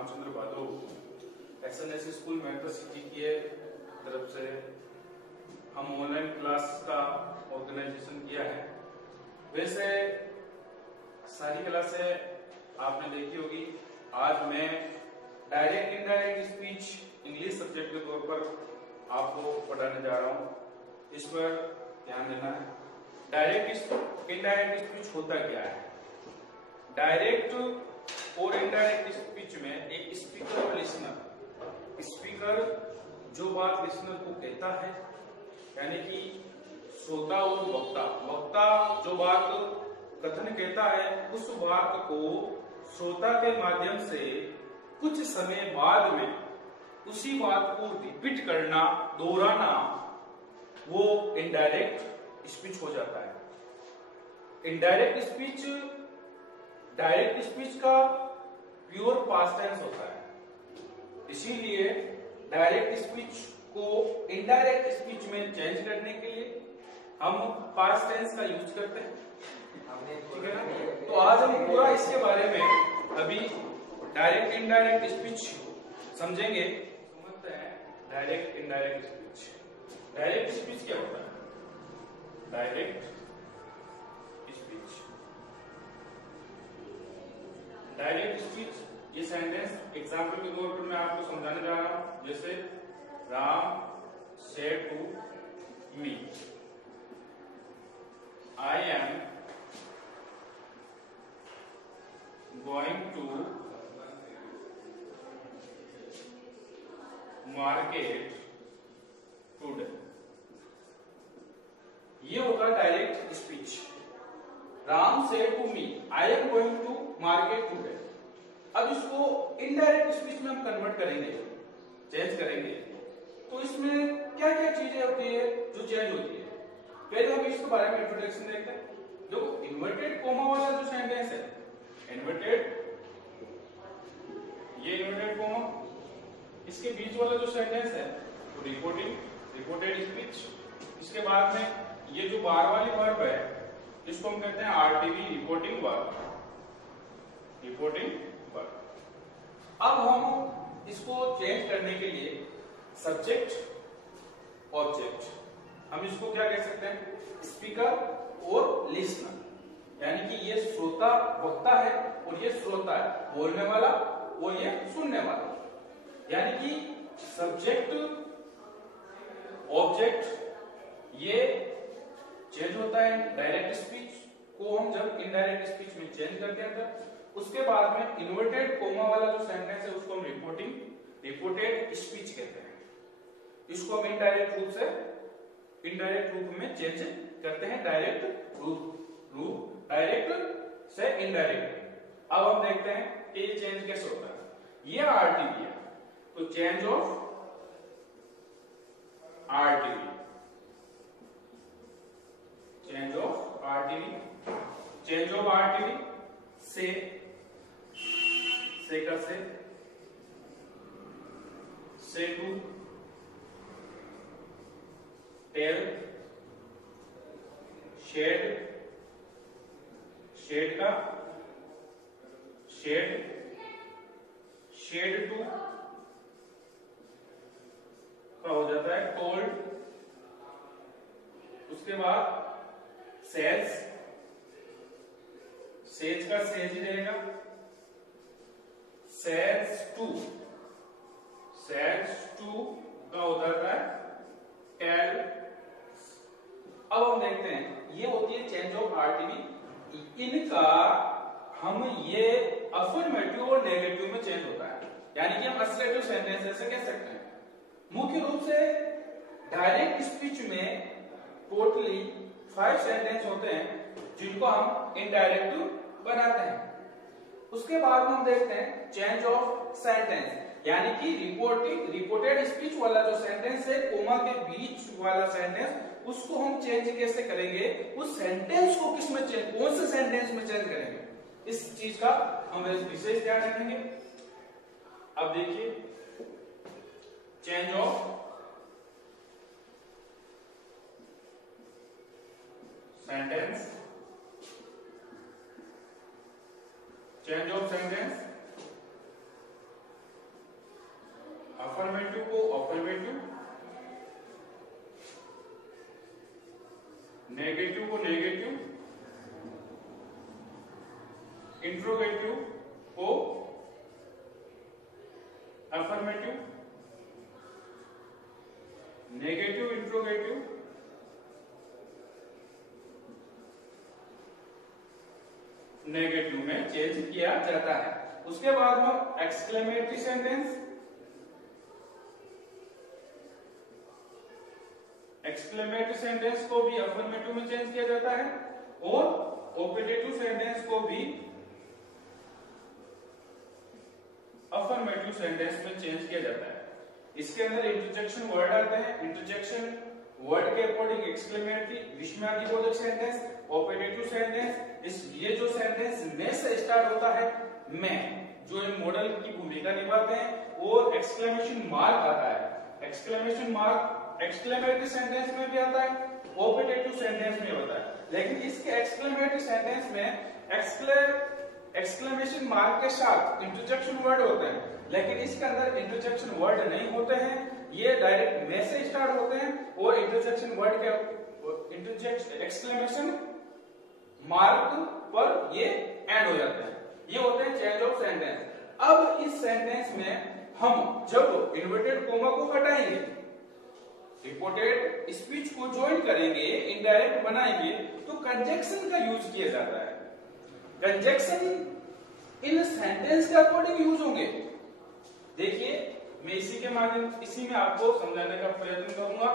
रामचंद्र भादु SNS school metro city की तरफ से हम ऑनलाइन क्लास का ऑर्गेनाइजेशन किया है। वैसे सारी क्लासें आपने देखी होगी। आज मैं direct indirect speech English subject के तौर पर आपको पढ़ाने जा रहा हूं। इस पर ध्यान देना है। डायरेक्ट इनडायरेक्ट स्पीच होता क्या है? डायरेक्ट और इनडायरेक्ट स्पीच में एक स्पीकर और लिसनर, स्पीकर जो बात लिसनर को कहता है यानी कि श्रोता और वक्ता, वक्ता जो बात कथन कहता है उस बात को श्रोता के माध्यम से कुछ समय बाद में उसी बात को रिपीट करना, दोहराना, वो इनडायरेक्ट स्पीच हो जाता है। इनडायरेक्ट स्पीच डायरेक्ट स्पीच का प्योर पास्ट टेंस होता है। इसीलिए डायरेक्ट स्पीच को इनडायरेक्ट स्पीच में चेंज करने के लिए हम पास्ट टेंस का यूज करते हैं, ठीक है ना। तो आज हम पूरा इसके बारे में अभी डायरेक्ट इनडायरेक्ट स्पीच समझेंगे। समझते हैं direct indirect speech. Direct speech क्या होता है? डायरेक्ट डायरेक्ट स्पीच ये सेंटेंस एग्जाम्पल के तौर पर मैं आपको समझाने जा रहा हूं। जैसे Ram said to me, I am going to market today. ये होगा direct speech. Ram said to me, I am going to market today. अब इसको इनडायरेक्ट स्पीच में हम कन्वर्ट करेंगे, चेंज करेंगे। तो इसमें क्या क्या चीजें होती है जो चेंज होती है? पहले हम इसके बारे में इंट्रोडक्शन देखते हैं। जो इन्वर्टेड कोमा वाला जो सेंटेंस है, इन्वर्टेड, ये इन्वर्टेड कोमा, इसके बीच वाला जो सेंटेंस है वो रिपोर्टेड स्पीच। इसके बाद में ये जो बार वाली वर्ब है इसको हम कहते हैं आरटीवी, रिपोर्टिंग वर्ब। अब हम इसको चेंज करने के लिए सब्जेक्ट ऑब्जेक्ट, हम इसको क्या कह सकते हैं? स्पीकर और लिसनर, यानी कि ये श्रोता वक्ता है और ये श्रोता है बोलने वाला, वो ये सुनने वाला। यानी कि सब्जेक्ट ऑब्जेक्ट ये चेंज होता है डायरेक्ट स्पीच को हम जब इनडायरेक्ट स्पीच में चेंज करते हैं तब। उसके बाद में इन्वर्टेड कोमा वाला जो सेंटेंस है उसको हम रिपोर्टेड स्पीच कहते हैं। इसको हम इनडायरेक्ट रूप में चेंज करते हैं, डायरेक्ट से इनडायरेक्ट। अब हम देखते हैं कि ये चेंज कैसे होता है। ये आरटीवी है, तो change of RTV, change of RTV से का से टू, टेल, शेड का शेड टू का हो जाता है टोल्ड। उसके बाद सेज का सेज ही रहेगा, सेज टू का हो जाता है टेल। अब हम देखते हैं ये होती है चेंज ऑफ आरटीवी। इनका हम ये अफर्मेटिव और नेगेटिव में चेंज होता है, यानी कि हम असर्टिव सेंटेंस ऐसे कह सकते हैं। मुख्य रूप से डायरेक्ट स्पीच में टोटली 5 सेंटेंस होते हैं जिनको हम इनडायरेक्ट बनाते हैं। उसके बाद हम देखते हैं चेंज ऑफ सेंटेंस, यानी कि रिपोर्टेड स्पीच वाला जो सेंटेंस है, कोमा के बीच वाला सेंटेंस, उसको हम चेंज कैसे करेंगे? उस सेंटेंस को किस में चेंज, कौन से सेंटेंस में चेंज करेंगे, इस चीज का हम विशेष ध्यान रखेंगे। अब देखिए change of sentence, change of sentence interrogative को अफर्मेटिव, नेगेटिव इंट्रोगेटिव नेगेटिव में चेंज किया जाता है। उसके बाद में एक्सक्लेमेटरी सेंटेंस, एक्सक्लेमेटरी सेंटेंस को भी अफर्मेटिव में चेंज किया जाता है और ऑपेटेटिव सेंटेंस को भी अफर्मेटिव सेंटेंस में चेंज किया जाता है। इसके अंदर इंटरजेक्शन वर्ड आते हैं। इंटरजेक्शन वर्ड के अकॉर्डिंग एक्सक्लेमेटरी, विस्मयादिबोधक सेंटेंस, ऑपेटेटिव सेंटेंस। ये जो सेंटेंस में से स्टार्ट होता है, में जो इन मॉडल की भूमिका निभाते हैं, और एक्सक्लेमेशन मार्क आता है। एक्सक्लेमेशन मार्क एक्सक्लेमेटरी सेंटेंस में भी आता है, ऑपेटेटिव सेंटेंस में होता है। लेकिन इसके एक्सक्लेमेटरी सेंटेंस में एक्सक्लेमेशन मार्क के साथ इंटरजेक्शन वर्ड होते हैं, लेकिन इसके अंदर इंटरजेक्शन वर्ड नहीं होते हैं। ये डायरेक्ट में से स्टार्ट होते हैं और इंटरजेक्शन वर्ड के एक्सक्लेमेशन मार्क पर ये एंड हो जाते हैं। ये होते हैं चेंज ऑफ सेंटेंस। अब इस सेंटेंस में हम जब इन्वर्टेड कोमा को हटाएंगे, रिपोर्टेड स्पीच को ज्वाइन करेंगे, इनडायरेक्ट बनाएंगे, तो कंजक्शन का यूज किया जाता है। कंजक्शन इन सेंटेंस के अकॉर्डिंग यूज होंगे। देखिए, मैं इसी में आपको समझाने का प्रयत्न करूंगा।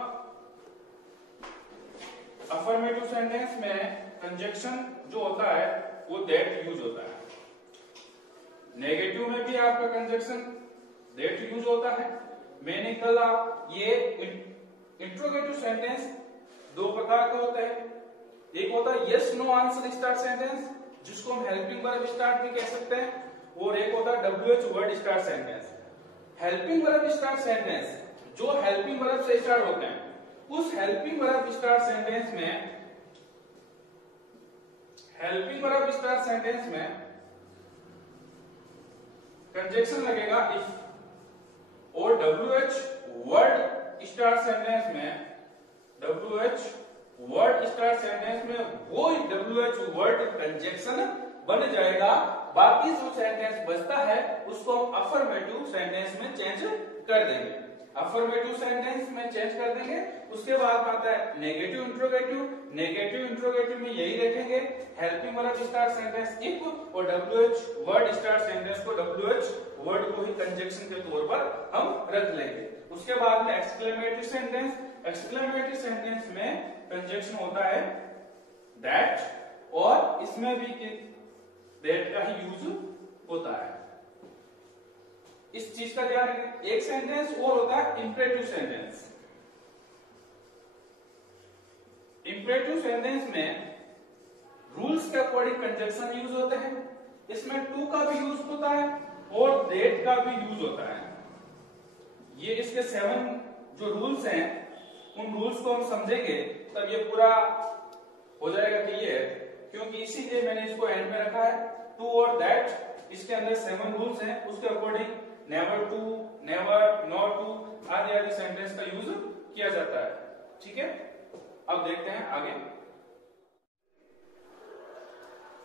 अफर्मेटिव सेंटेंस में कंजक्शन जो होता है वो दैट यूज होता है। नेगेटिव में भी आपका कंजक्शन दैट यूज होता है। मैंने कहा ये इंट्रोगेटिव सेंटेंस दो प्रकार के होते हैं। एक होता है yes no answer start sentence, जिसको हम हेल्पिंग वर्ब स्टार्ट भी कह सकते हैं, और एक होता है WH word start sentence. Helping verb start sentence जो हेल्पिंग वर्ब से स्टार्ट होते हैं, उस हेल्पिंग वर्ब स्टार्ट सेंटेंस में कंजक्शन लगेगा इफ, और WH वर्ड स्टार्ट सेंटेंस में वो WH वर्ड कंजक्शन बन जाएगा। बाकी जो सेंटेंस बचता है उसको हम अफर्मेटिव सेंटेंस में चेंज कर देंगे। अफर्मेटिव सेंटेंस में चेंज कर देंगे। उसके बाद आता है नेगेटिव इंट्रोगेटिव। नेगेटिव इंट्रोगेटिव में यही रखेंगे, helping verb start sentence if, और WH वर्ड स्टार्ट सेंटेंस को WH वर्ड को ही कंजक्शन के तौर पर हम रख लेंगे। उसके बाद में एक्सक्लेमेटरी सेंटेंस। एक्सक्लेमेटरी सेंटेंस में कंजक्शन होता है दैट, और इसमें भी दैट का ही यूज होता है। इस चीज का ध्यान रखें। एक सेंटेंस और होता है इंपरेटिव सेंटेंस। इंपरेटिव सेंटेंस में रूल्स के अकॉर्डिंग कंजक्शन यूज होते हैं। इसमें टू का भी यूज होता है और दैट का भी यूज होता है। ये इसके 7 जो रूल्स हैं, उन रूल्स को हम समझेंगे तब ये पूरा हो जाएगा क्लियर, क्योंकि इसीलिए मैंने इसको एंड में रखा है। टू और दैट, इसके अंदर 7 रूल्स हैं, उसके according never to, never, not to आदि सेंटेंस का यूज किया जाता है। ठीक है, अब देखते हैं आगे।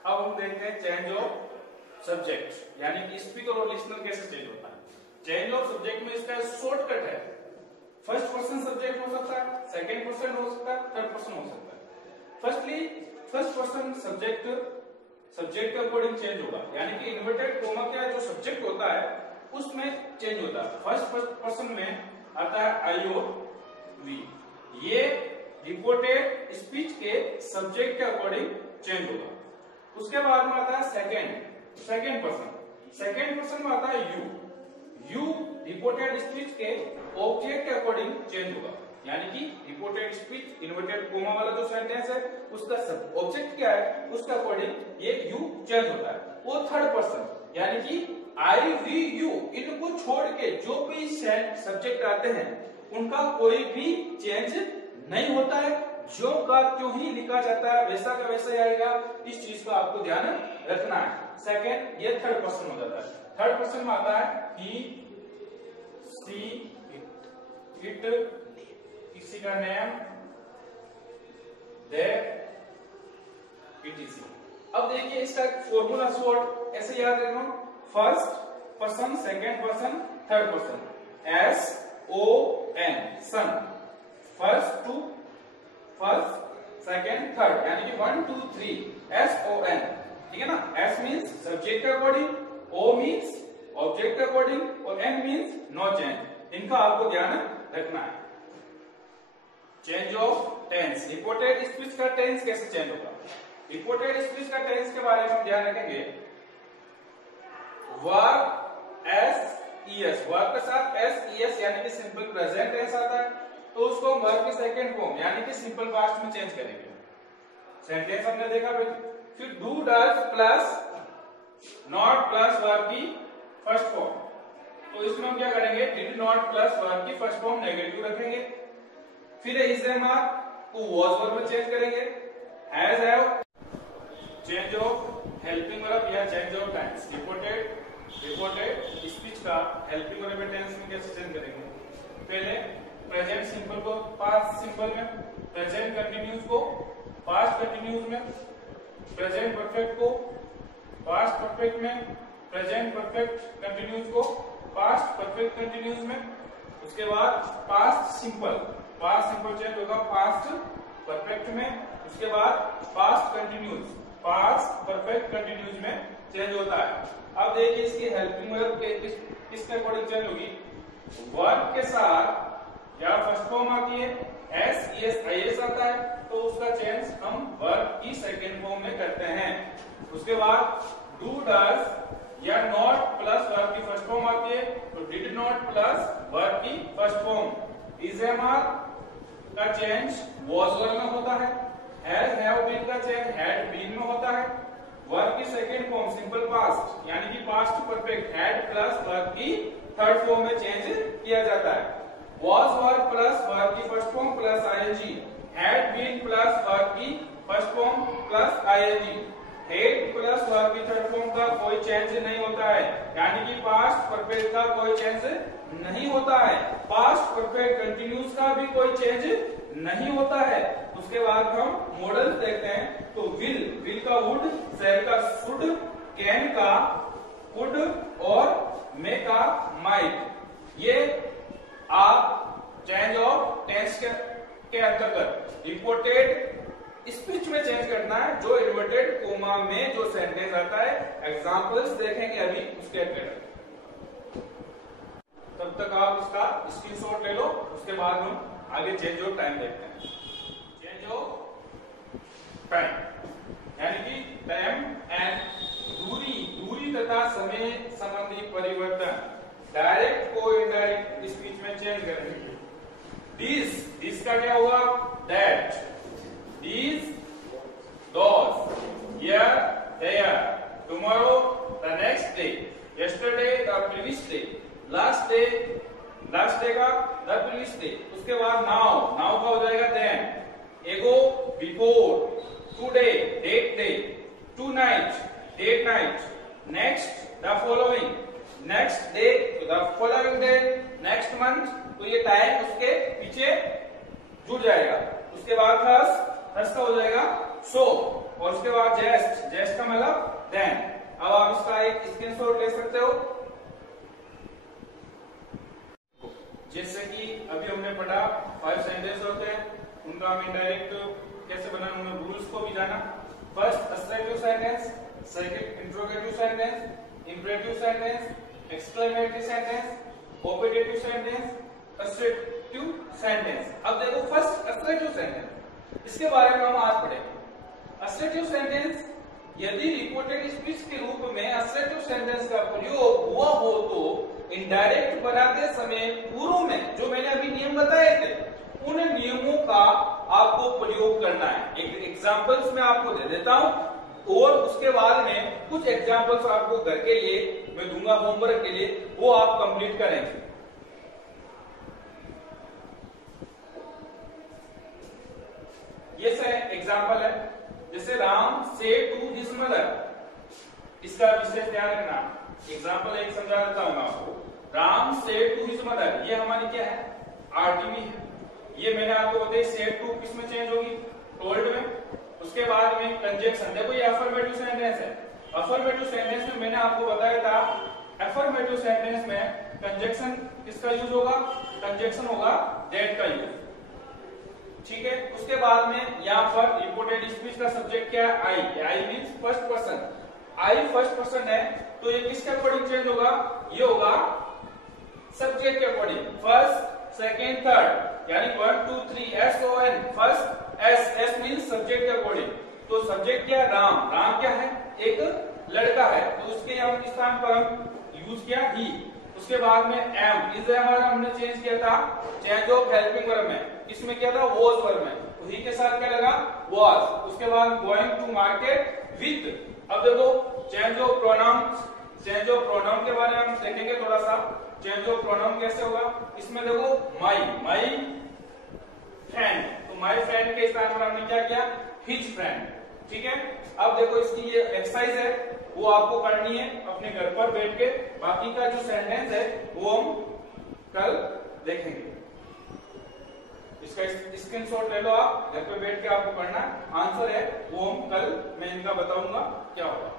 अब हम देखते हैं चेंज ऑफ सब्जेक्ट, यानी कि स्पीकर और लिसनर कैसे चेंज होता है। चेंज ऑफ सब्जेक्ट में इसका शॉर्टकट है। फर्स्ट पर्सन सब्जेक्ट हो सकता है, सेकंड पर्सन हो सकता है, थर्ड पर्सन हो सकता है। फर्स्टली फर्स्ट पर्सन सब्जेक्ट के अकॉर्डिंग चेंज होगा, यानी कि इन्वर्टेड कोमा का जो सब्जेक्ट होता है उसमें चेंज होता है। फर्स्ट पर्सन में आता है आई और वी। ये रिपोर्टेड स्पीच के सब्जेक्ट के अकॉर्डिंग चेंज होगा। उसके बाद में आता है सेकंड पर्सन में आता है यू रिपोर्टेड स्पीच के ऑब्जेक्ट के अकॉर्डिंग चेंज होगा, यानी कि रिपोर्टेड स्पीच इन्वर्टेड कोमा वाला जो सेंटेंस है उसका ऑब्जेक्ट क्या है उसके अकॉर्डिंग ये यू चेंज होता है। वो थर्ड पर्सन, यानी कि आई वी यू, इनको छोड़ के जो भी सब्जेक्ट आते हैं उनका कोई भी चेंज नहीं होता है। जो का क्यों ही लिखा जाता है वैसा का वैसा ही आएगा। इस चीज का आपको ध्यान रखना है। सेकंड, ये थर्ड पर्सन हो जाता है। थर्ड पर्सन में आता है ही, सी, इट, किसी का नेम, दे, इटीसी। अब देखिए इसका फॉर्मूला शॉर्ट ऐसे याद रखना, first person, second person, third person, SON, son, first to first second third, यानी कि 1 2 3 SON, ठीक है ना। S मीन्स सब्जेक्ट के अकॉर्डिंग, O मीन्स ऑब्जेक्ट के अकॉर्डिंग और N मीन्स नो चेंज। इनका आपको ध्यान रखना है। Change of tense, reported speech का टेंस कैसे चेंज होगा। रिपोर्टेड स्पीच का टेंस के बारे में हम ध्यान रखेंगे। वर्ब SES, वर्ब के साथ SES यानी कि सिंपल प्रेजेंट टेंस आता है, तो उसको हम वर्ब के सेकंड फॉर्म यानी कि सिंपल पास्ट में चेंज करेंगे। सेंटेंस हमने देखा। फिर do does plus not plus verb की फर्स्ट फॉर्म, तो इसमें हम क्या करेंगे, डिड नॉट प्लस वर्ब की फर्स्ट फॉर्म नेगेटिव रखेंगे। फिर इज एम आर को वाज वर्ब में चेंज करेंगे। Has have, change of helping verb या change of tense. Reported speech का हेल्पिंग वर्ब में टेंस में कैसे चेंज करेंगे। पहले प्रेजेंट सिंपल को पास्ट सिंपल में, प्रेजेंट कंटिन्यूस को पास्ट कंटिन्यूस में, प्रेजेंट परफेक्ट को पास्ट परफेक्ट में, प्रेजेंट परफेक्ट कंटिन्यूस को पास्ट परफेक्ट कंटिन्यूस में। उसके बाद पास्ट सिंपल चेंज होगा पास्ट परफेक्ट में। उसके बाद past continuous past perfect continuous में चेंज होता है। अब देखिए इसकी हेल्पिंग वर्ब किसके अकॉर्डिंग चेंज होगी। वर्ब के साथ या फर्स्ट फॉर्म आती है, SES आता है, तो उसका चेंज हम वर्ब की सेकंड फॉर्म में करते हैं। उसके बाद डू डज या नॉट प्लस वर्ब की फर्स्ट फॉर्म आती है, तो डिड नॉट प्लस वर्ब की first form. Is am are का चेंज वॉज वर्ब में होता है। हैज हैव बीन का चेंज हैड बीन में होता है। वर्ब की सेकंड फॉर्म सिंपल पास्ट यानी कि past perfect had plus verb की थर्ड फॉर्म में चेंज किया जाता है। वॉज वर्ब प्लस वर्ब की first form plus ING, had been plus verb की first form plus ING, had plus verb की थर्ड फॉर्म का कोई चेंज नहीं होता है, यानी कि पास्ट परफेक्ट का कोई चेंज नहीं होता है। पास्ट परफेक्ट कंटिन्यूस का भी कोई चेंज नहीं होता है। उसके बाद हम मॉडल देखते हैं, तो विल का वुड, शैल का शुड, कैन का कुड और मे का माइट, ये आप चेंज ऑफ टेंस के अंतर्गत रिपोर्टेड स्पीच में चेंज करना है। जो इन्वर्टेड कोमा में जो सेंटेंस आता है, एग्जांपल्स देखेंगे अभी उसके अंदर। तब तक आप इसका स्क्रीनशॉट ले लो, उसके बाद हम आगे चेंज ऑफ टाइम देखते हैं। चेंज ऑफ टाइम यानी कि टाइम एंड दूरी तथा समय संबंधी परिवर्तन डायरेक्ट को इनडायरेक्ट स्पीच में चेंज करेंगे। दिस का क्या हुआ, that, these, those, here, there, tomorrow, the next day, yesterday, the previous day, last day का the previous day। उसके बाद now का हो जाएगा then, ago, before, today, date day, tonight, date night, next, the following, next day, the following day, next month, तो ये time उसके पीछे जुड़ जाएगा। उसके बाद थर्स का हो जाएगा सो, और उसके बाद जेस्ट का मतलब देन। अब आप इसका एक स्क्रीनशॉट ले सकते हो। जैसे कि अभी हमने पढ़ा 5 सेंटेंस होते हैं, उनका हम इनडायरेक्ट कैसे बनाना, उनमें रूल्स को भी जाना। First assertive sentence, second interrogative sentence, imperative sentence, exclamatory sentence, operative sentence, assertive sentence. अब देखो फर्स्ट असर्टिव सेंटेंस, इसके बारे में हम आज पढ़ेंगे। असर्टिव सेंटेंस, यदि रिपोर्टेड स्पीच के रूप में असर्टिव सेंटेंस का प्रयोग हुआ हो तो इनडायरेक्ट बनाते समय पूर्व में जो मैंने अभी नियम बताए थे, उन नियमों का आपको प्रयोग करना है। एक एग्जांपल्स मैं आपको दे देता हूं और उसके बाद में कुछ एग्जांपल्स आपको घर के लिए मैं दूंगा होमवर्क के लिए, वो आप कंप्लीट करेंगे। ये एग्जाम्पल है, जैसे राम से टू हिज मदर, इसका विशेष ध्यान रखना। एग्जाम्पल एक समझा देता हूं मैं आपको। राम से टू हिज मदर, ये हमारी क्या है, आरटीवी है। ये मैंने आपको बताया, से टू किस में चेंज होगी, टोल्ड में। उसके बाद में कंजक्शन, देखो ये अफर्मेटिव सेंटेंस है। अफर्मेटिव सेंटेंस में मैंने आपको बताया था, अफर्मेटिव सेंटेंस में कंजक्शन किसका यूज होगा? कंजक्शन होगा दैट का यूज, ठीक है। उसके बाद में यहाँ पर इंपोर्टेंट स्पीच का सब्जेक्ट क्या है? I. I means first person. I first person है तो ये किसके अकॉर्डिंग चेंज होगा? ये होगा सब्जेक्ट के अकॉर्डिंग, फर्स्ट सेकेंड थर्ड, यानी 1 2 3 SON, first S means subject के अकॉर्डिंग। तो सब्जेक्ट क्या है? राम। राम क्या है? एक लड़का है, तो उसके हम स्थान पर हम यूज किया ही। उसके बाद में एम, इस हमारा हमने चेंज किया था चेंज ऑफ हेल्पिंग वर्ब में, इसमें क्या था? वॉज वर्ब में, तो ही के साथ क्या लगा? वॉज। उसके बाद गोइंग टू मार्केट विथ। अब देखो change of pronoun, change of pronoun के बारे में हम देखेंगे थोड़ा सा। चेंज ऑफ प्रोनाउन कैसे होगा? इसमें देखो माई फ्रेंड, तो माई फ्रेंड के स्थान पर हमने क्या किया? हिज फ्रेंड, ठीक है। अब देखो इसकी ये एक्सरसाइज है, वो आपको करनी है अपने घर पर बैठ के। बाकी का जो सेंटेंस है वो हम कल देखेंगे। इसका स्क्रीनशॉट ले लो आप, घर पे बैठ के आपको करना। आंसर है वो हम कल मैं इनका बताऊंगा क्या होगा।